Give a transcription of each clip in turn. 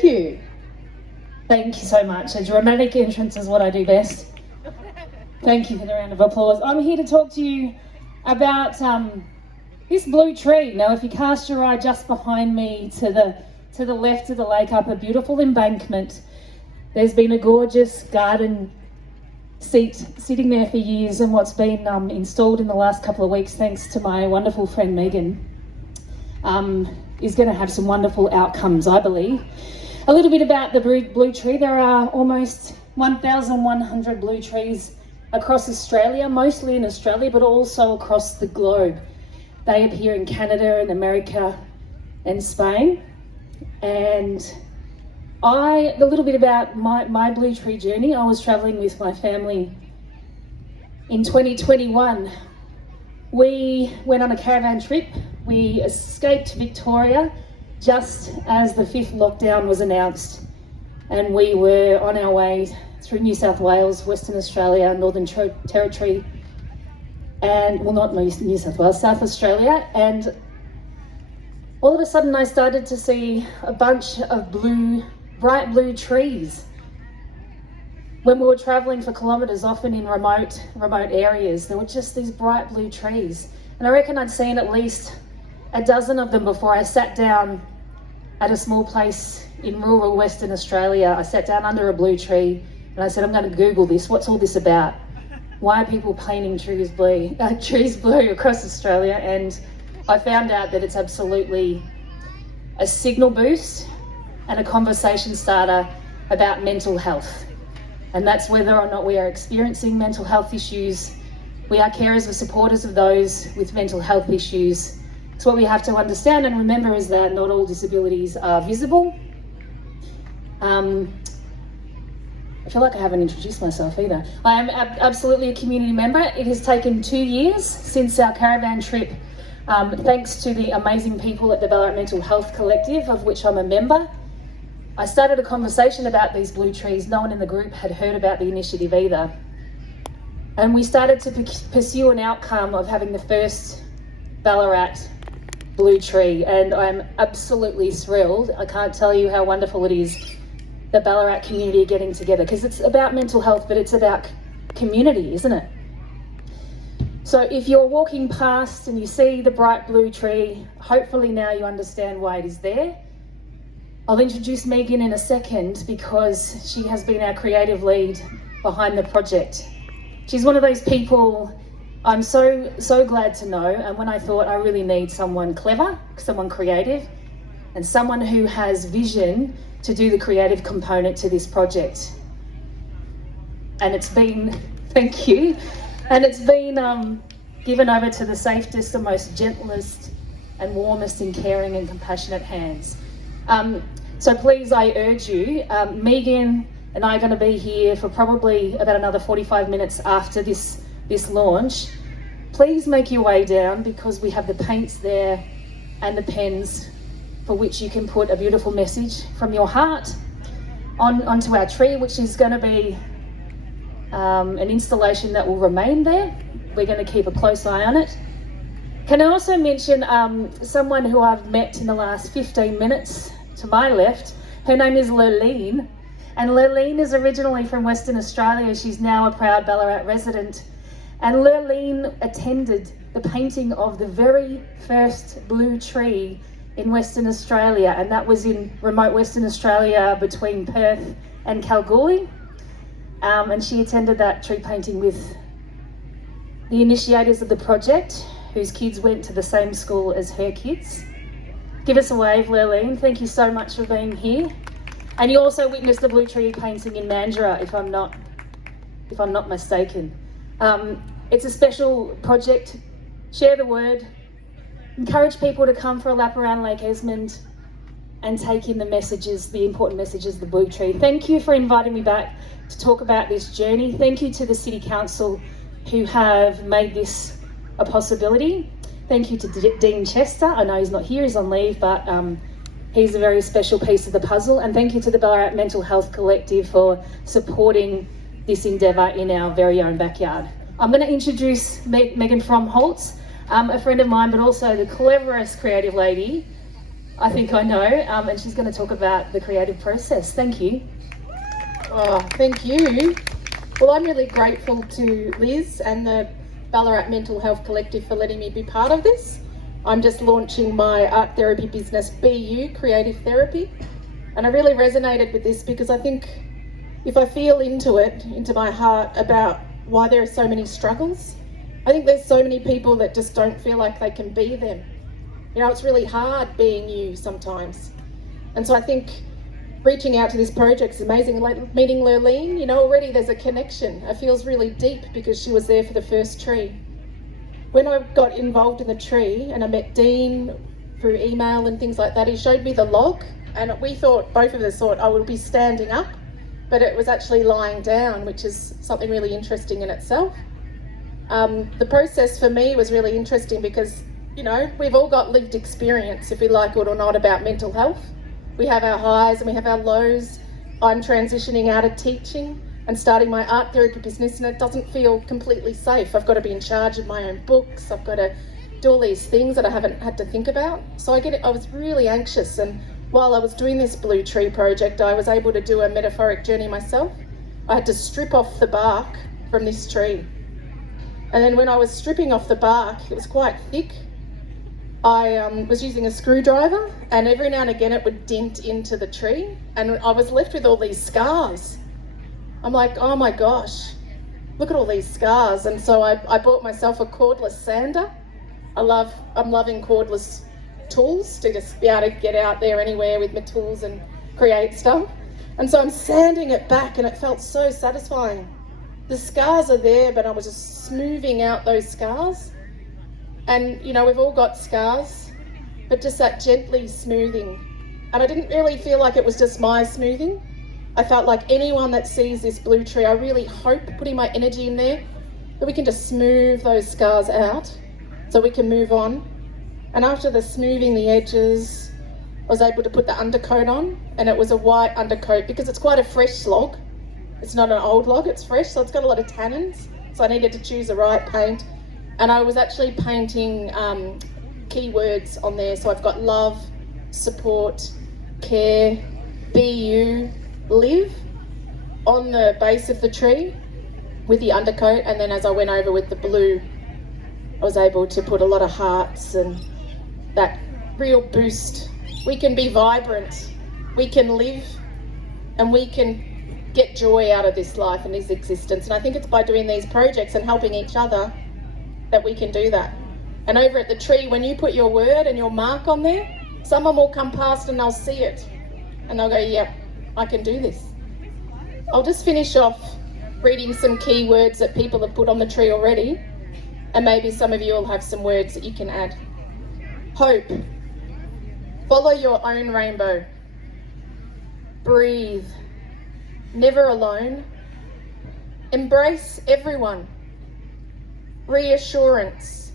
Thank you. Thank you so much. A dramatic entrance is what I do best. Thank you for the round of applause. I'm here to talk to you about this blue tree. Now, if you cast your eye just behind me to the left of the lake up a beautiful embankment, there's been a gorgeous garden seat sitting there for years, and what's been installed in the last couple of weeks, thanks to my wonderful friend Megan, is going to have some wonderful outcomes, I believe. A little bit about the blue tree. There are almost 1,100 blue trees across Australia, mostly in Australia, but also across the globe. They appear in Canada and America and Spain. And a little bit about my blue tree journey. I was travelling with my family in 2021. We went on a caravan trip. We escaped Victoria just as the 5th lockdown was announced, and we were on our way through New South Wales, Western Australia, Northern Territory, and, well, not New South Wales, South Australia, and all of a sudden I started to see a bunch of bright blue trees. When we were travelling for kilometres, often in remote areas, there were just these bright blue trees. And I reckon I'd seen at least a dozen of them before I sat down at a small place in rural Western Australia. I sat down under a blue tree and I said, I'm going to Google this. What's all this about? Why are people painting trees blue across Australia? And I found out that it's absolutely a signal boost and a conversation starter about mental health. And that's whether or not we are experiencing mental health issues. We are carers or supporters of those with mental health issues. So what we have to understand and remember is that not all disabilities are visible. I feel like I haven't introduced myself either. I am absolutely a community member. It has taken 2 years since our caravan trip, thanks to the amazing people at the Ballarat Mental Health Collective, of which I'm a member. I started a conversation about these blue trees. No one in the group had heard about the initiative either. And we started to pursue an outcome of having the first Ballarat blue tree, and I'm absolutely thrilled. I can't tell you how wonderful it is, the Ballarat community getting together, because it's about mental health, but it's about community, isn't it? So if you're walking past and you see the bright blue tree, hopefully now you understand why it is there. I'll introduce Megan in a second because she has been our creative lead behind the project. She's one of those people I'm so glad to know, and when I thought I really need someone clever, someone creative, and someone who has vision to do the creative component to this project. And it's been, thank you, and it's been given over to the safest and most gentlest and warmest and caring and compassionate hands. So please, I urge you, Megan and I are going to be here for probably about another 45 minutes after this launch. Please make your way down, because we have the paints there and the pens for which you can put a beautiful message from your heart onto our tree, which is going to be an installation that will remain there. We're going to keep a close eye on it. Can I also mention someone who I've met in the last 15 minutes to my left? Her name is Lurleen, and Lurleen is originally from Western Australia. She's now a proud Ballarat resident. And Lurleen attended the painting of the very first blue tree in Western Australia, and that was in remote Western Australia between Perth and Kalgoorlie. And she attended that tree painting with the initiators of the project, whose kids went to the same school as her kids. Give us a wave, Lurleen. Thank you so much for being here. And you also witnessed the blue tree painting in Mandurah, if I'm not mistaken. It's a special project. Share the word. Encourage people to come for a lap around Lake Esmond and take in the messages, the important messages of the blue tree. Thank you for inviting me back to talk about this journey. Thank you to the City Council who have made this a possibility. Thank you to Dean Chester. I know he's not here, he's on leave, but he's a very special piece of the puzzle. And thank you to the Ballarat Mental Health Collective for supporting this endeavour in our very own backyard. I'm going to introduce Megan from Holtz, a friend of mine, but also the cleverest creative lady I think I know, and she's going to talk about the creative process. Thank you. Oh, thank you. Well, I'm really grateful to Liz and the Ballarat Mental Health Collective for letting me be part of this. I'm just launching my art therapy business, BU, Creative Therapy. And I really resonated with this because I think if I feel into it, into my heart, about why there are so many struggles, I think there's so many people that just don't feel like they can be them. You know, it's really hard being you sometimes. And so I think reaching out to this project is amazing. Like meeting Lurleen, you know, already there's a connection. It feels really deep because she was there for the first tree. When I got involved in the tree and I met Dean through email and things like that, he showed me the log, and we thought, both of us thought I would be standing up, but it was actually lying down, which is something really interesting in itself. The process for me was really interesting because, you know, we've all got lived experience, if we like it or not, about mental health. We have our highs and we have our lows. I'm transitioning out of teaching and starting my art therapy business, and it doesn't feel completely safe. I've got to be in charge of my own books. I've got to do all these things that I haven't had to think about. So I was really anxious, and while I was doing this Blue Tree project, I was able to do a metaphoric journey myself. I had to strip off the bark from this tree. And then when I was stripping off the bark, it was quite thick. I was using a screwdriver, and every now and again it would dent into the tree, and I was left with all these scars. I'm like, oh my gosh, look at all these scars. And so I bought myself a cordless sander. I'm loving cordless tools to just be able to get out there anywhere with my tools and create stuff. And so I'm sanding it back, and it felt so satisfying. The scars are there, but I was just smoothing out those scars. And, you know, we've all got scars, but just that gently smoothing. And I didn't really feel like it was just my smoothing. I felt like anyone that sees this blue tree, I really hope, putting my energy in there, that we can just smooth those scars out so we can move on. And after the smoothing the edges, I was able to put the undercoat on, and it was a white undercoat because it's quite a fresh log. It's not an old log, it's fresh, so it's got a lot of tannins. So I needed to choose the right paint. And I was actually painting keywords on there. So I've got love, support, care, BU, live on the base of the tree with the undercoat. And then as I went over with the blue, I was able to put a lot of hearts and that real boost. We can be vibrant, we can live, and we can get joy out of this life and this existence. And I think it's by doing these projects and helping each other that we can do that. And over at the tree, when you put your word and your mark on there, someone will come past and they'll see it and they'll go, yep, I can do this. I'll just finish off reading some key words that people have put on the tree already, and maybe some of you will have some words that you can add. Hope. Follow your own rainbow. Breathe. Never alone. Embrace everyone. Reassurance.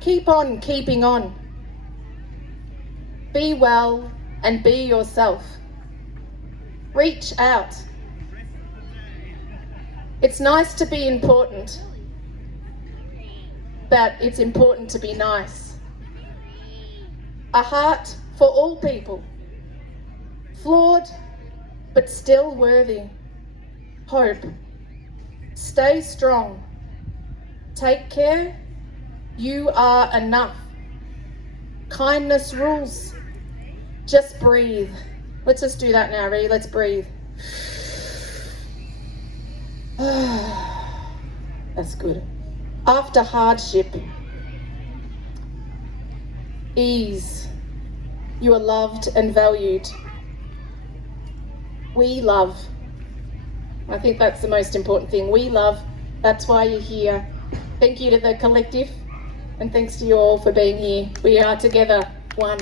Keep on keeping on. Be well and be yourself. Reach out. It's nice to be important, but it's important to be nice. A heart for all people. Flawed, but still worthy. Hope. Stay strong. Take care. You are enough. Kindness rules. Just breathe. Let's just do that now, ready? Let's breathe. That's good. After hardship, ease. You are loved and valued. We love. I think that's the most important thing. We love. That's why you're here. Thank you to the collective, and thanks to you all for being here. We are together, one.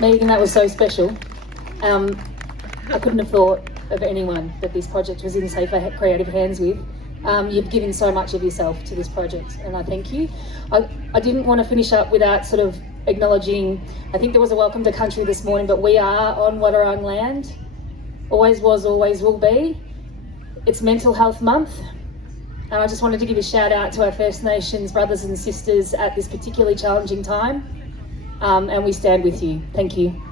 Megan, that was so special. I couldn't have thought of anyone that this project was in safer creative hands with. You've given so much of yourself to this project, and I thank you. I didn't want to finish up without sort of acknowledging, I think there was a welcome to country this morning, but we are on Wadawurrung land. Always was, always will be. It's Mental Health Month, and I just wanted to give a shout out to our First Nations brothers and sisters at this particularly challenging time. and we stand with you. Thank you.